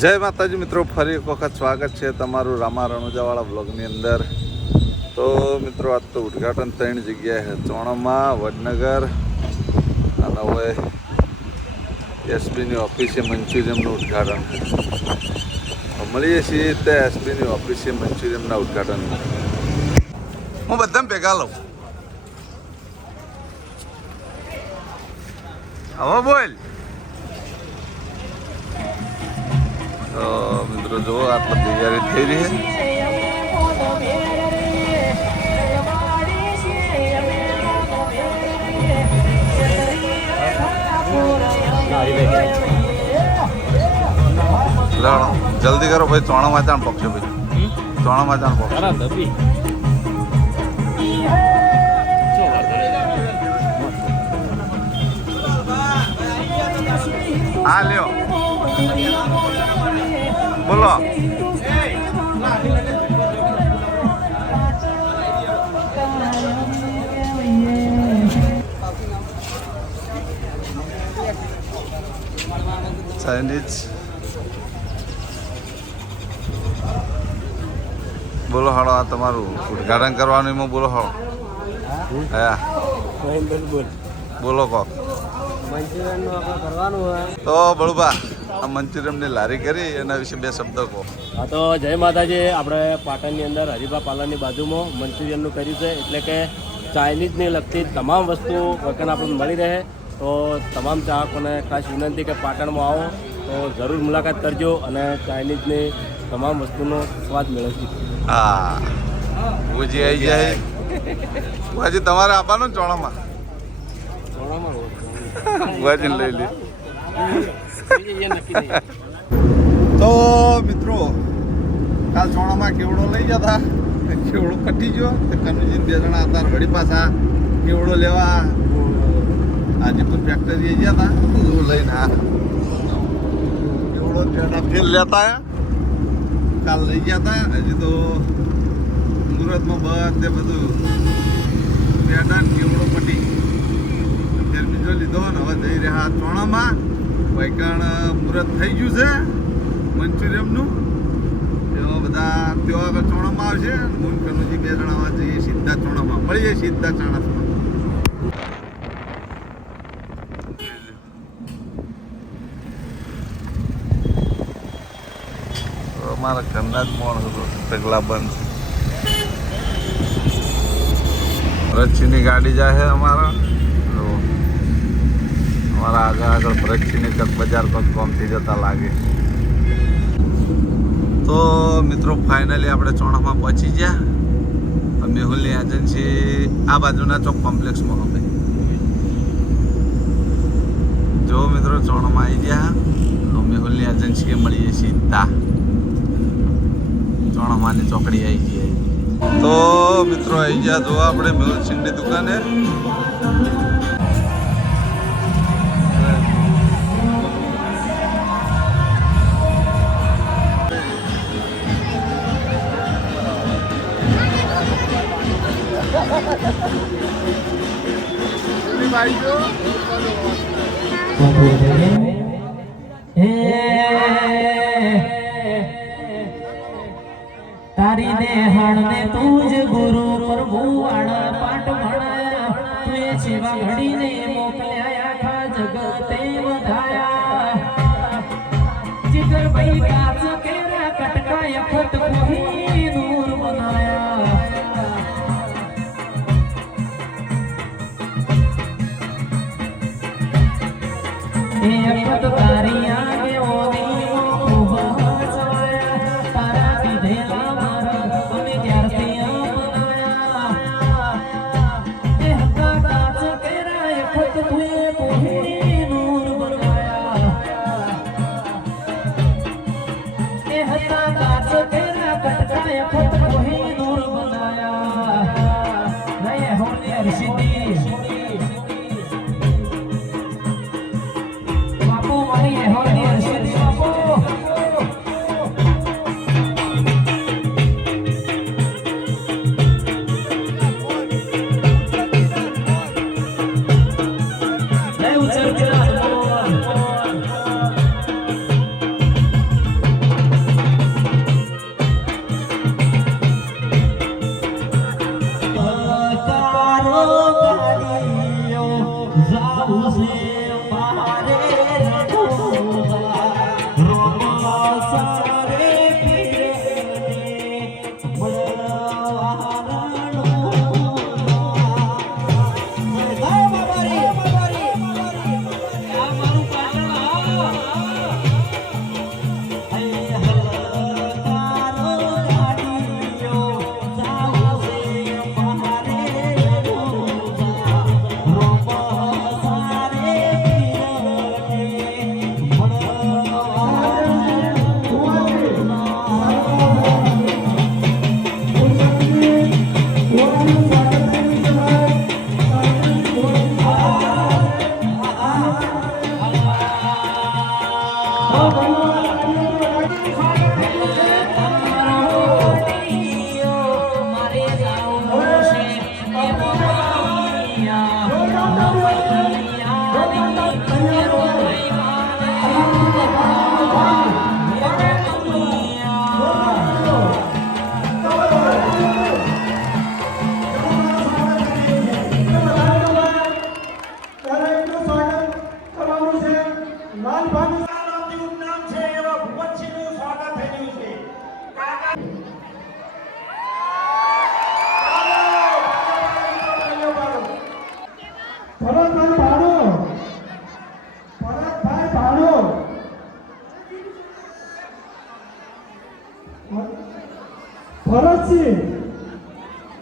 જય માતાજી મિત્રો, ફરી એક વખત સ્વાગત છે તમારું રામા રણુજાવાળા બ્લોગની અંદર। તો મિત્રો આજ તો ઉદ્ઘાટન 3 જગ્યાએ છે, ચોણામાં, વડનગર અને હવે એસબીની ઓફિસે મંચુરિયમનું ઉદ્ઘાટન છે। મળીએ છીએ તે એસબીની ઓફિસે મંચુરિયમના ઉદ્ઘાટનમાં। હું બધા ભેગા લઉં, હવે બોલ। તો મિત્રો જો આટલી તૈયારી થઈ રહી છે। જલ્દી કરો ભાઈ, ચોણા માચાણ પકશે ભાઈ, ચોણા માચાણ પકશે। હા લ્યો બોલો। ચાઇનીઝ બોલો હાડો, આ તમારું ઉદ્ઘાટન કરવાનું એમાં બોલો હાડો। હા બોલો કહો। તો બળુબા, આ મંચુરિયમની લારી કરી એના વિશે 2 શબ્દ કહો। હા તો જય માતાજી। આપણે પાટણની અંદર હરિભા પાર્લરની બાજુમાં મંચુરિયનનું કર્યું છે, એટલે કે ચાઇનીઝને લગતી તમામ વસ્તુ વગર આપણને મળી રહે। તો તમામ ચાહકોને ખાસ વિનંતી કે પાટણમાં આવો તો જરૂર મુલાકાત કરજો અને ચાઇનીઝની તમામ વસ્તુનો સ્વાદ મેળવજો। હા ભુજી આવી જાય, ભુજી તમારે આવવાનું ચોણામાં, ભુજીને લઈ લે। તો મિત્રો કાલ ચોણામાં કેવડો લઈ જતા, કેવડો કટી ગયો, કનુજી 2 જણા હતા વળી પાછા કેવડો લેવા આજીપુર ફેક્ટરી ગયા હતા, બધું લઈને કેવડો પેડા ફેલ લેતા કાલ લઈ ગયા હતા। હજી તો મુહૂર્તમાં બધું પેડા કેવડો પટી અત્યારે બીજો લીધો ને હવે જઈ રહ્યા ચોણામાં। વૈકાણ મુહૂર્ત થઈ ગયું છે મંચુરિયમનું, એવા બધા તેઓ આગળ ચોણામાં આવશે। હું કનુજી 2 જણા જઈએ સીધા ચોણામાં, મળીએ સીધા ચોણામાં। અમારા ઘરના જ માણસ હતો, પગલા બંધ ભરતસિંહની ગાડી જાય છે અમારા આગળ ભરતસિંહની ચક બજાર પર કોમથી જતા લાગે। તો મિત્રો ફાઇનલી આપણે ચોણામાં પહોંચી ગયા। મેહુલની એજન્સી આ બાજુના ચોક કોમ્પ્લેક્સમાં હવે જો મિત્રો ચોણામાં આવી ગયા તો મેહુલની એજન્સીએ મળીએ સીધા ચોણામાંની ચોકડી આવી ગઈ। તો મિત્રો આવી ગયા જો આપણે મેહુલસિંહની દુકાને। તારી દેહણ ને તુજ ગુરુ પ્રભુ વાળા પાઠ ભણાયા, તુએ સેવા ઘડીને મોકલ્યા, આખા જગતે વધાયા। જીગર ભાઈ કાચ કેરા કટકાય ફટ કોહી નૂર બનાયા। એ અખત તારી આગે ઓની ખૂબ હસવાયા, તારા વિધેલા મારા અમે ત્યારથી અપનાયા। એ હકા કાચ કેરા અખત તુએ કોહી નૂર બનાયા। એ હકા કાચ કેરા કટકાય ફટ કોહી નૂર બનાયા। નયે હોલી અરશિદી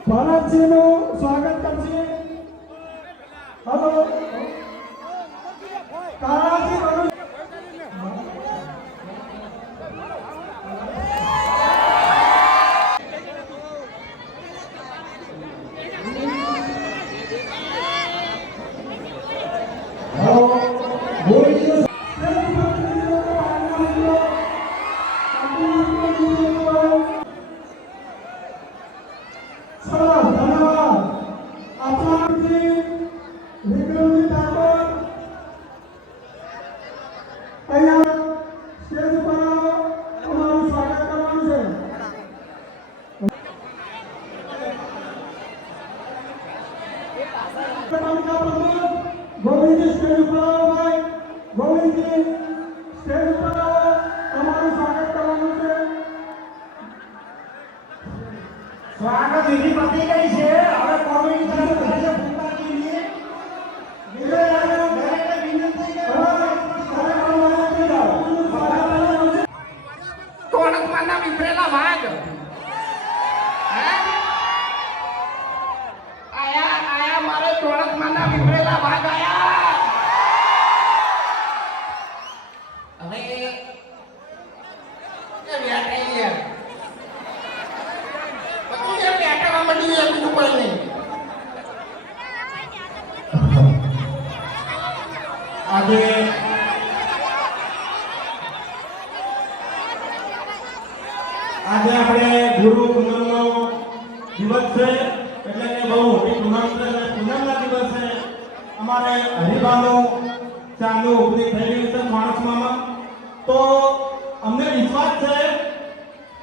ભરતસિંહનું સ્વાગત કરશે. હલો કાળાજી વરુ- હલો બોલીએ. સરસ, ધન્યવાદ. આપણાથી વિક્રમજી ઠાકોર અહીંયા સ્ટેજ પર તમારું સ્વાગત કરવાનું છે. તાલુકા પ્રમુખ ગોવિંદજી સ્ટેજ ઉપર આવો ભાઈ. ગોવિંદજી સ્ટેજ ઉપર આવો, તમારું સ્વાગત કરવાનું છે. સ્વાગત વિધિ પતી ગઈ છે. હવે કોમેડી ચાલુ થશે ભૂપાજીની. ધીરે ધીરે દરેકને વિનંતી કે ટોળકમાંના વિફરેલા વાઘ હે? આયા મારે ટોળકમાંના વિફરેલા વાઘ આયા. હવે એ વેટાઈ યાર બધું એ વેટાવા માંડ્યું એ બીજું કોઈ નહીં. આજે આપણે ગુરુ પૂનમનો દિવસ છે, એટલે કે બહુ મોટી પૂનમ છે અને પૂનમના દિવસે અમારે હરિભાનું ચાનું ઉપરી થઈ રહ્યું છે માણસમાં. તો અમને વિશ્વાસ છે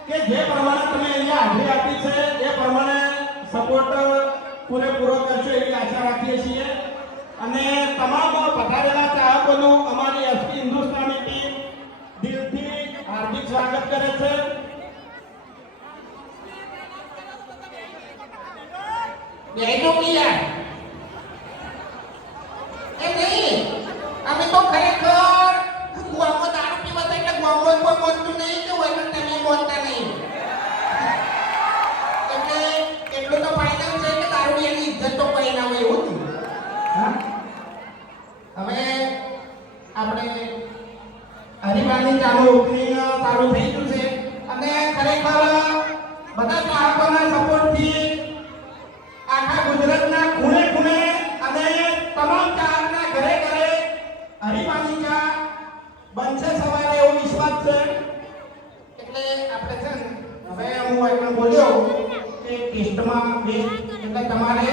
કે જે પ્રમાણે તમે અહીંયા હાજરી આપી છે એ પ્રમાણે સપોર્ટ પૂરેપૂરો કરશો એવી આશા રાખીએ છીએ. અને તમામ પધારેલા ચાહકોનું અમારી એસપી હિન્દુસ્તાની ટીમ દિલથી હાર્દિક સ્વાગત કરે છે. બેહજો કે યાર એ નહીં. અમે તો ખરેખર ગુવામાં દારૂ પીવા એટલે ગુવામાં કોઈ બોલતું નહીં કે વગર તમે બોલતા નહીં. એટલે એટલું તો ફાયદો છે કે દારૂડિયાની ઇજ્જત તો કોઈ ના હોય એવું જ. હવે આપણે હરિભાની ચાલુ ઓપનિંગ ચાલુ થઈ ગયું છે અને ખરેખર બધા ચાહકોના સપોર્ટથી આખા ગુજરાતના ખૂણે ખૂણે અને તમામ ચાહકના ઘરે ઘરે હરિભાની ચા બનશે સવારે એવો વિશ્વાસ છે. એટલે આપણે છે ને હવે હું એકલો બોલ્યો કે ટેસ્ટમાં એટલે તમારે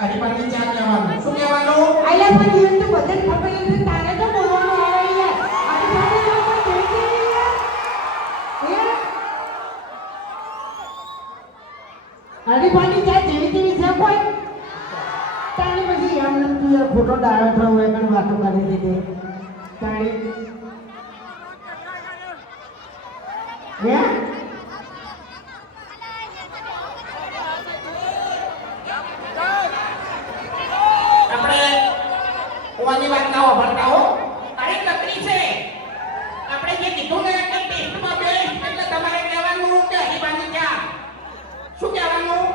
હરિભાની ચા કહેવાનું. શું કહેવાનું? આયા પણ જીવન તો બધાને ખબર છે, તારે તો બોલવાનું આવે યાર. આ તારે લોકો જોઈ કે યાર હરિભાની ચા જેવી તેવી છે કોઈ તારી પછી એમ નમ તું યાર ખોટો ડાયો થયો હોય કણ વાતો કરી દીધી તારી હે આપણે ઓવાની વાત ના વાપરતા હો. અરે લકડી છે. આપણે જે કીધું ને કે ટેસ્ટમાં બેસ્ટ એટલે તમારે કહેવાનું કે હરિભાની ચા. શું કહેવાનું?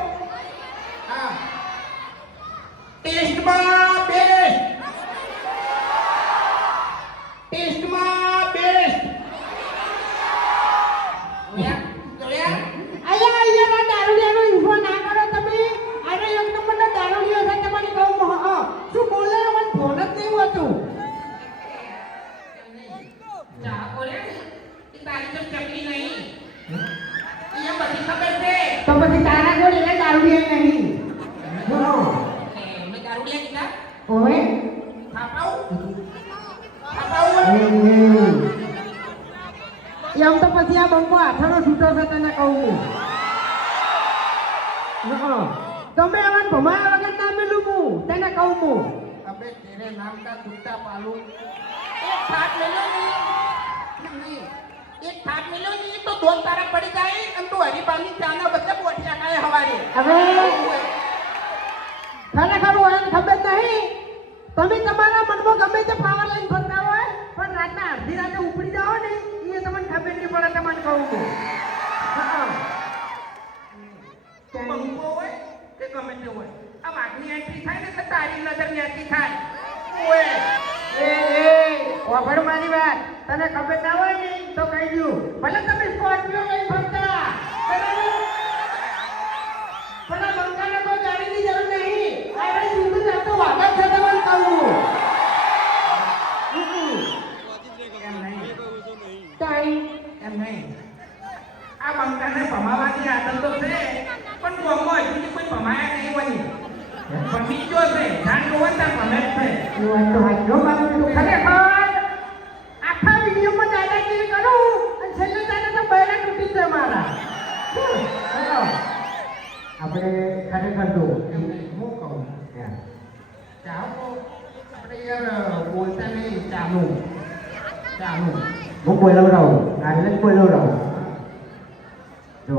હા, ટેસ્ટમાં બેસ્ટ. ટેસ્ટમાં બેસ્ટ. જોયા? આયા દારૂડિયાનો ઇન્ફો ના કરો તમે. આને એક નંબરનો દારૂડિયો છે તમારી કહું હા શું બોલે મને ફોન જ નહીં હોતું. ચા બોલે કે તારી તો ચકલી નહીં. એ બધી ખબર છે. તો પછી તારા જોડે એટલે દારૂડિયા નહીં. બોલો મેં દારૂડિયા કીધા? ઓવે થાપાઉ એમ તો પછી આ બંકો હાથનો છૂટો છે તને કહું હું. તમે આવા ભમાયા વગર ના મેલું હું તને કહું હું. अबे तेरे नाम का कुत्ता पालू. एक ठाट मिलो नहीं. एक ठाट मिलो नहीं तो दो तारा पड़ जाए અને તું હરિભાની ચાના બદલે બોટિયા ખાય હવારે. હવે ખરેખર હોય ને ખબર નહીં. તમે તમારા મનમાં ગમે તે પાવર લઈને ફરતા હોય પણ રાતના અડધી રાતે ઉપડી જાઓ ને એ તમને ખબર નહીં પડે તમને કહું છું. ગમે તે હોય આ વાઘની એન્ટ્રી થાય ને તો તારી નજર નેતી થાય ઓએ ઓભળ મારી વાત તને ખબર ના હોય ને તો કહી દઉં ભલે તમે સ્કોર્પિયો નહીં ફરતા બરાબર પણ આ બંકાને કોઈ ગાડીની જરૂર નહીં આપણે સીધું જતો વાગા છે તમને કહું એમ નહીં તારી એમ નહીં આ બંકાને ભમાવાની આદત તો છે પણ ગોમમાં હજી કોઈ ભમાયા નહીં બની પણ બીજો છે જાણ જોવો ને ત્યાં ભમે જ છે એ વાત તો હાચો બાબુ તું ખરેખર આખા વિડીયોમાં દાદાગીરી કરું અને છેલ્લે દાદા તો બૈરા તૂટી જાય મારા ચાલો આપણે ખરેખર તો હું કહું ચાલો આપણે યાર બોલતા નહીં ચાલુ ચાલુ હું બોલાવડાવું આજે જ બોલાવડાવું જો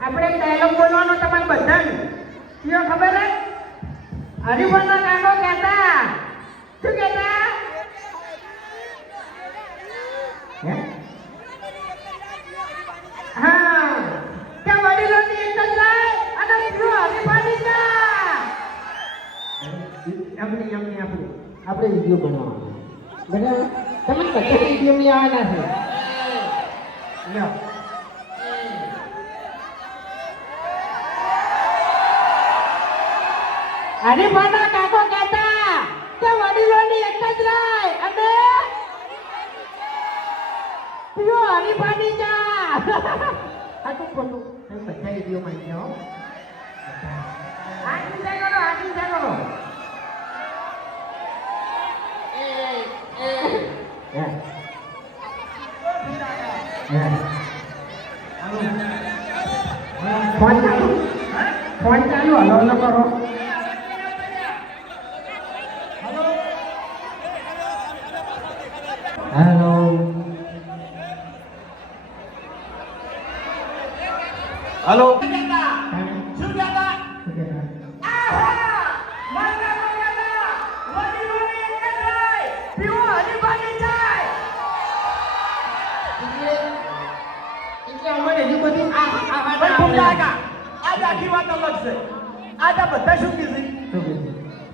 આપણે ડાયલોગ બોલવાનો તમારે બધાને કયો ખબર હે હરિભરના કાકો કહેતા શું કહેતા હે હા કે વડીલોની એક જ રાય અને પ્યો હરિભાની ચા એમની આપણે વિડીયો બનાવવાનો બરાબર તમે બધા વિડીયોમાં આવવાના છે લ્યો હરિભાના કાકો કહેતા કે વડીલોની એક જ રાય અને પ્યો હરિભાની ચા આ તો ખોટું તમે બધા વિડીયોમાં આવી જાઓ આ ચિંતા કરો ફોન ચાલુ હલો કરો હેલો હલો શું કહેતા આહા મારા મારા વડીલોની એક જ રાય પીવો હરિભાની ચાય એટલે અમારે હજી બધી આ ભાઈ ફૂંકાકા આજ આખી વાત અલગ છે આજ આ બધા શું કીધું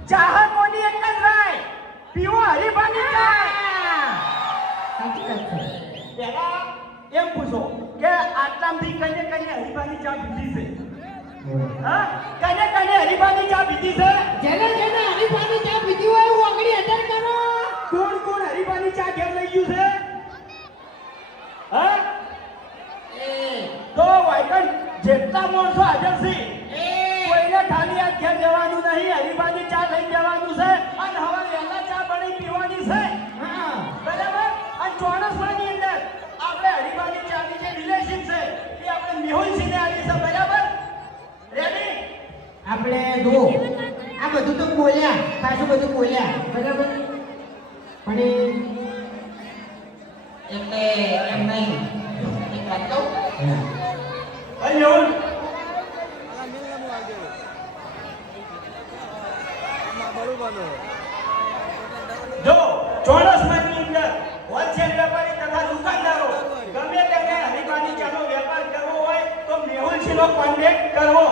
ચાહકોની એક જ રાય પીવો હરિભાની ચાય પહેલા એમ પૂછો કે આટલામથી કઈને હરિભાની ચા પીધી છે હા કઈને હરિભાની ચા પીધી છે જેને હરિભાની ચા પીધી હોય હું આગળ અટેન્ડ કરો કોણ હરિભાની ચા ઘેર લઈ ગયું છે હા તો વાયકન જેટલા માણસો હાજર છે કોઈને ખાલી હાથ ઘેર જવાનું નહીં હરિભાની ચા લઈ જવાનું છે અને હવે વહેલા ચા બની પીવાની છે બરાબર અને ચોણસવાની અંદર આપણે હરિભાની ચાની જે રિલેશન છે એ આપણે મેહુલસિંહને આવી છે બરાબર રેડી આપણે જો આ બધું તો બોલ્યા પાછું બધું બોલ્યા બરાબર પણ એટલે એમ નહીં એક વાત કહું ભાઈ મેહુલ જો ચોણસમાની અંદર હોલસેલ વેપારી તથા દુકાનદારો ગમે તે હરિભાની ચાનો વેપાર કરવો હોય તો મેહુલસિંહનો કોન્ટેક્ટ કરવો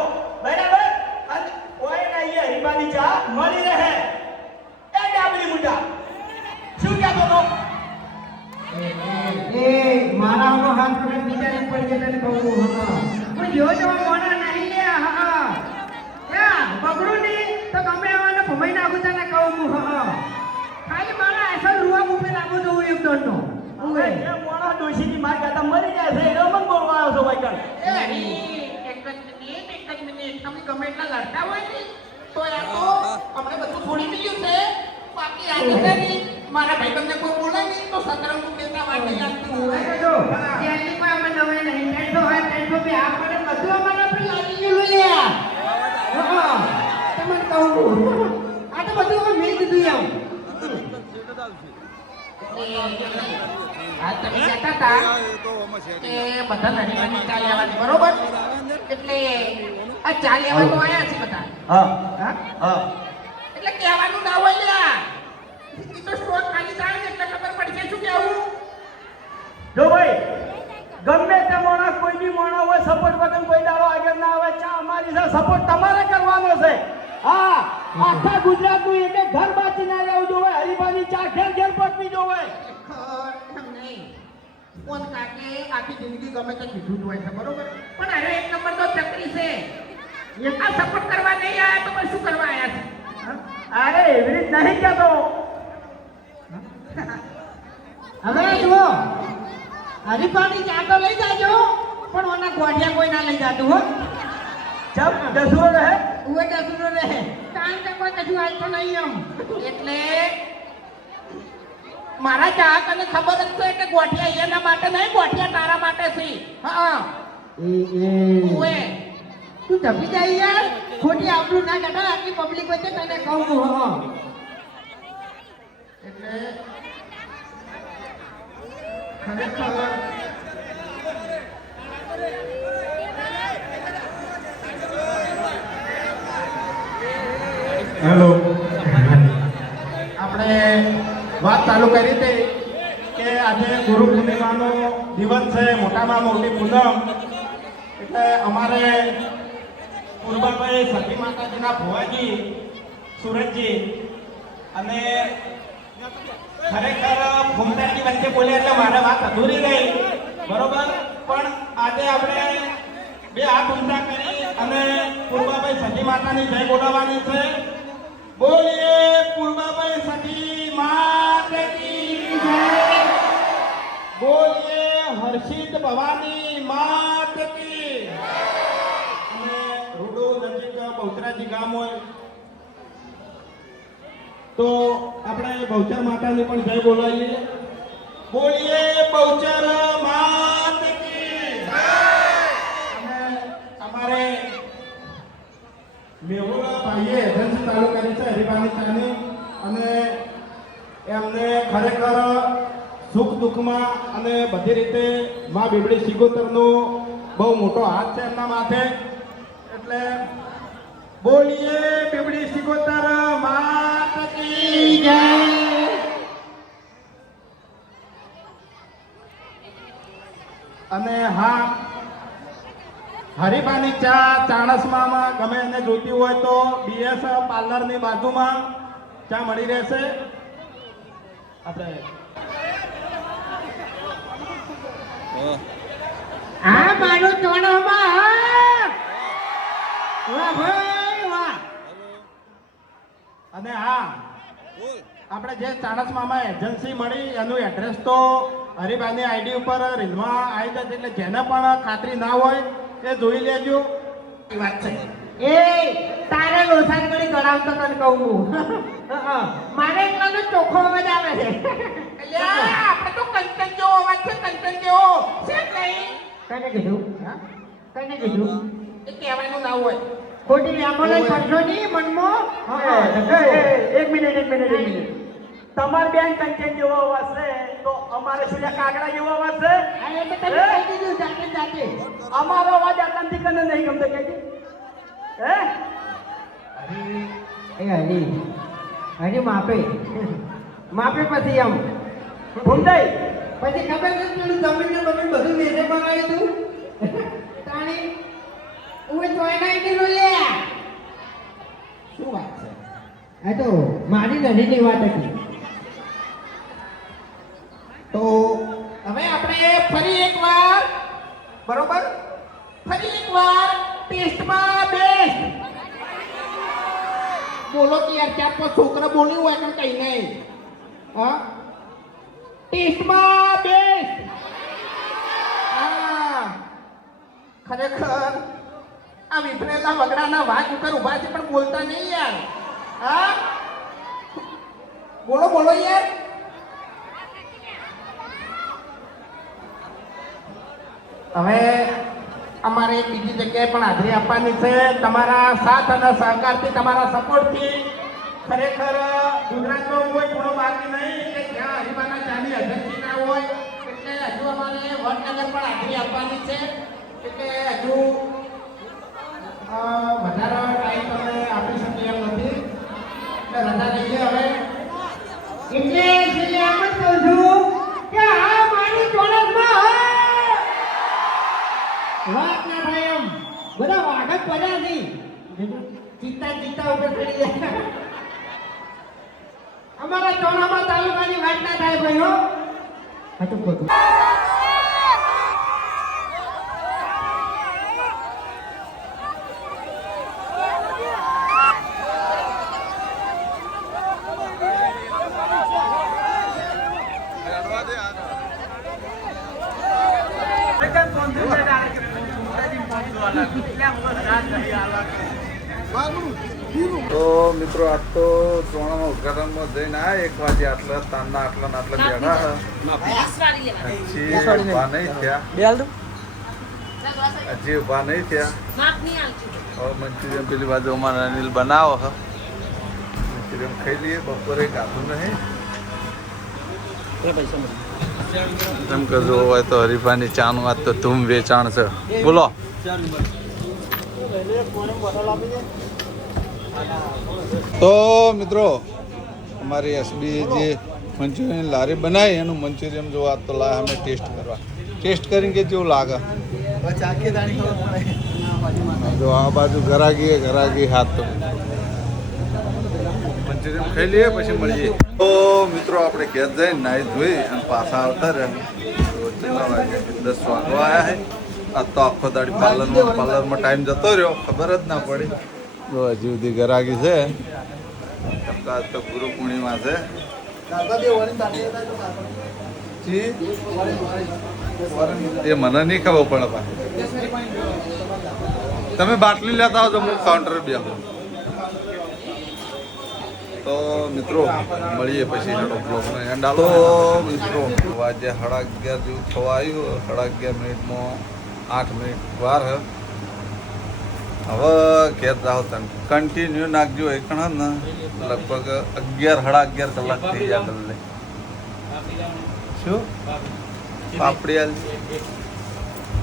બરાબર અને કોઈ નહીં હરિભાની ચા મળી રહે એ ડાબલી મુંડા શું કહેતો તો એ મારાનો હાથ પકડ બીજાને પડી જતા ને કહું હા કોઈ જો જો મોણા નહીં લે હા યા પકડું નહીં તો ગમે આવવાને ભમાઈ નાખું તને કહું હા ખાલી મારા અસલ રૂવા મુપે નાખું તો હું એક દોડનો હવે એ મોણો ડોશીની માર કરતા મરી જાય છે એનો મન બોલવા આવ્યો છો ભાઈ કણ એક જ મિનિટ તમે ગમે એટલા લડતા હોય ને તો યાર તો આપણે બધું છોડી દીધું છે બાકી આ નથી મારા ભાઈબંધને કોઈ બોલે નહીં તો સતરંગનું કેતા વાત લાગતું હોય જો ત્યાંની કોઈ અમે નવે નહીં ટેન્ટો હોય ટેન્ટો બે આ પડે બધું અમારા પર લાગી ગયેલું લે હા તમને કહું આ તો બધું અમે મેં દીધું એમ આ તમે કહેતા હતા કે બધા નડી ચા લેવાની બરોબર એટલે આ ચા લેવા તો આયા છે બધા હા હા એટલે કહેવાનું ના હોય લ્યા ઈ તો સ્ટોક ખાલી થાય ને એટલે ખબર પડશે શું કહેવું જો ભાઈ ગમે તે માણસ કોઈ બી માણસ હોય સપોર્ટ વગર કોઈ દાડો આગળ ના આવે ચા અમારી કરવાની છે, સપોર્ટ તમારે કરવાનો છે. હા, આખા ગુજરાતનું એક એક ઘર બાકી ના રહેવું જોઈએ. હરીફાની ચા ઘેર ઘેર પહોંચવી જોઈએ. એમ નહીં. કોણ કાકે આખી જિંદગી ગમે તે કીધું જ હોય છે, બરોબર? પણ અરે એક નંબર તો ચકરી છે. આ સપોર્ટ કરવા નહીં આયા તો પછી શું કરવા આયા છે? હા? અરે એવી રીત નહીં કહેતો. હવે જુઓ હરીફાની ચા તો લઈ જાજો પણ ઓના ગોઠિયા કોઈ ના લઈ જાતું હો. જબ દસરો રહે ઉવે જતું રહે. કાંઈ તો કોઈ કશું આજ તો નહીં એમ. એટલે મારા ચાહક અને ખબર જ છે કે ગોઠિયા એના માટે નહીં, ગોઠિયા તારા માટે છે. હા ઉવે તું જપી જાય યાર, ખોટી આપણું ના કાઢો. આટલી પબ્લિક વચ્ચે તને કહું છું. હા એટલે ખરેખર હેલો. આપણે વાત ચાલુ કરી હતી કે આજે ગુરુ પૂર્ણિમાનો દિવસ છે, મોટામાં મોટી પૂનમ. એટલે અમારે પૂર્વભાઈ સતી માતાજીના ભુવાજી સુરતજી અને ખરેખર ભૂમતાજી વચ્ચે બોલ્યા એટલે મારે વાત અધૂરી રહી, બરોબર? પણ આજે આપણે બે હાથ ઊંચા કરી અને પૂર્વાભાઈ સતી માતાની જય બોલાવવાની છે. બોલીએ પૂર્વાભાઈ સતી માતા કી જય, બોલીએ હર્ષિત ભવાની માતા કી. અને રૂડો નજીક બહુચરાજી ગામ હોય તો આપણે બહુચર માતાની પણ જય બોલાવીએ. બોલીએ બહુચર માતા કી જય. અને અમારે મેહુલા ભાઈએ એજન્સી ચાલુ કરી છે હરીફાની ચાની, અને એમને ખરેખર સુખ દુઃખમાં અને બધી રીતે મા બીબડી સિગોતરનો બહુ મોટો હાથ છે એમના માથે. એટલે બોલીએ બીબડી સિગોતર માતા કી જય. અને હા, હરીફાની ચા ચાણસમામાં ગમે એને જોઈતી હોય તો બીએસ પાર્લરની બાજુમાં ચા મળી રહેશે. આપણે હા મારું ચોણામાં વાહ ભાઈ વાહ. અને હા, આપણે જે ચાણસમામાં એજન્સી મળી એનું એડ્રેસ તો હરીફાની આઈડી ઉપર રીલમાં આવી જશે, એટલે જેને પણ ખાતરી ના હોય એ જોઈ લેજો. એ વાત છે. એ તારે લોસાન કરી કરાવતો તને કહું છું. મારે એકલાનો ચોખ્ખો અવાજ આવે છે. એટલે આપણે તો કંચન જેવો અવાજ છે, કંચન જેવો છે જ નહીં. કને કીધું? હા? કને કીધું? એ કહેવાનું ના હોય. ખોટી એમ્બ્યુલન્સ કરશો નહીં મનમાં. એક મિનિટ. તમાર બેન કંચન જેવો અવાજ છે તો અમારે શું કાગડા જેવો અવાજ છે? આ એટલે તમે કહી દીધું જાતે જાતે. અમારો અવાજ આટલાથી કને નહીં ગમતો કે હે? એ હરી માપે માપે પછી આમ ભૂંડાઈ પછી ખબર નથી પેલું જમીન ને બમીન બધું મેરે બનાવ્યું તું તાણી ઉએ ચોયના ની લે. શું વાત છે? આ તો મારી નદીની વાત હતી. તો હવે આપણે ફરી એકવાર, બરોબર, ફરી એકવાર ટેસ્ટમાં બેસ્ટ બોલો કે યાર, ચાર પાંચ છોકરા બોલ્યું હોય પણ કઈ નહીં. હા, ટેસ્ટમાં બેસ્ટ. હા, ખરેખર આ વિફરેલા વગડાના વાઘ ઉપર ઉભા છે પણ બોલતા નહીં યાર. હા, બોલો બોલો યાર. હવે અમારે બીજી જગ્યાએ પણ હાજરી આપવાની છે. તમારા સાથ અને સહકારથી, તમારા સપોર્ટથી ખરેખર ગુજરાતનો કોઈ ખૂણો બાકી નહીં કે જ્યાં હરીફાના ચાની એજન્સી ના હોય. એટલે હજુ અમારે વડનગર પણ હાજરી આપવાની છે. એટલે હજુ વધારે ટાઈમ તમે આપી શકીએ એમ નથી, એટલે રજા લઈએ હવે. એટલે છેલ્લે એમ જ કહું છું કે આ મારી ચોળસમાં વાત ના થાય એમ. બધા વાઘ જ પડ્યા નહીં ચિત્તા ઉપર ચડી જાય અમારા ચોણામાં તાલુકાની વાત ના થાય ભાઈઓ આ તો ખોટું તો મિત્રો આજ તો ચોણામાં ઉદઘાટનમાં જઈને આ 1 વાગે આટલા તાંના આટલા ને આટલા બેઠા હજી ઊભા નહીં થયા હજી ઊભા નહીં થયા હવે મંચુરિયન પેલી બાજુ અમારા અનિલ બનાવો હ મંચુરિયન ખાઈ લઈએ બપોરે ખાધું નહીં એમ કરજો હોય તો હરીફાની ચાનું આજ તો ધૂમ વેચાણ છે બોલો તો મિત્રો અમારી એસબી જે મંચુરિયન લારી બનાવી એનું મંચુરિયન જો આજ તો લાવે અમે ટેસ્ટ કરવા ટેસ્ટ કરીને કે કેવું લાગે જો આ બાજુ ઘરાગી હાથ તો મંચુરિયન ખાઈ લઈએ પછી મળીએ તો મિત્રો આપણે ઘેર જઈને નાહી ધોઈ અને પાછા આવતા રહ્યા 10 વાગવા આવ્યા છે આ તો આખો દાડી પાર્લરમાં ટાઈમ જતો રહ્યો ખબર જ ના પડી તો હજી સુધી ગરાગી છે આજ તો ગુરુ પૂર્ણિમા છે એ મને નહીં ખબર પડે પાછી તમે બાટલી લેતા આવજો હું કાઉન્ટર બે તો મિત્રો મળીએ પછી હેડો બ્લોગનો એન્ડ આલો મિત્રો વાજે 11:30 જેવું થવા આવ્યું 11:30 મિનિટમાં 8 મિનિટ વાર હવે ઘેર જાઓ તમે કન્ટિન્યુ નાખજો એકણ ને લગભગ 11-11:30 કલાક થઈ જાય ગલ્લે શું પાપડી હાલ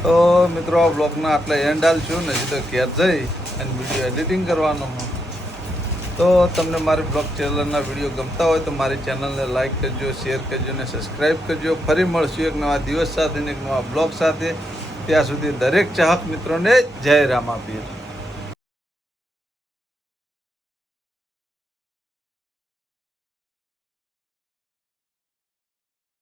તો મિત્રો આ બ્લોગના આટલા એન્ડ હાલ છું ને તો ઘેર જઈ અને વિડીયો એડિટિંગ કરવાનો તો તમને મારી બ્લોગ ચેનલના વિડીયો ગમતા હોય તો મારી ચેનલને લાઇક કરજો શેર કરજો અને સબસ્ક્રાઈબ કરજો ફરી મળશું એક નવા દિવસ સાથે અને એક નવા બ્લોગ સાથે ત્યાં સુધી દરેક ચાહક મિત્રોને જય રામાપીર.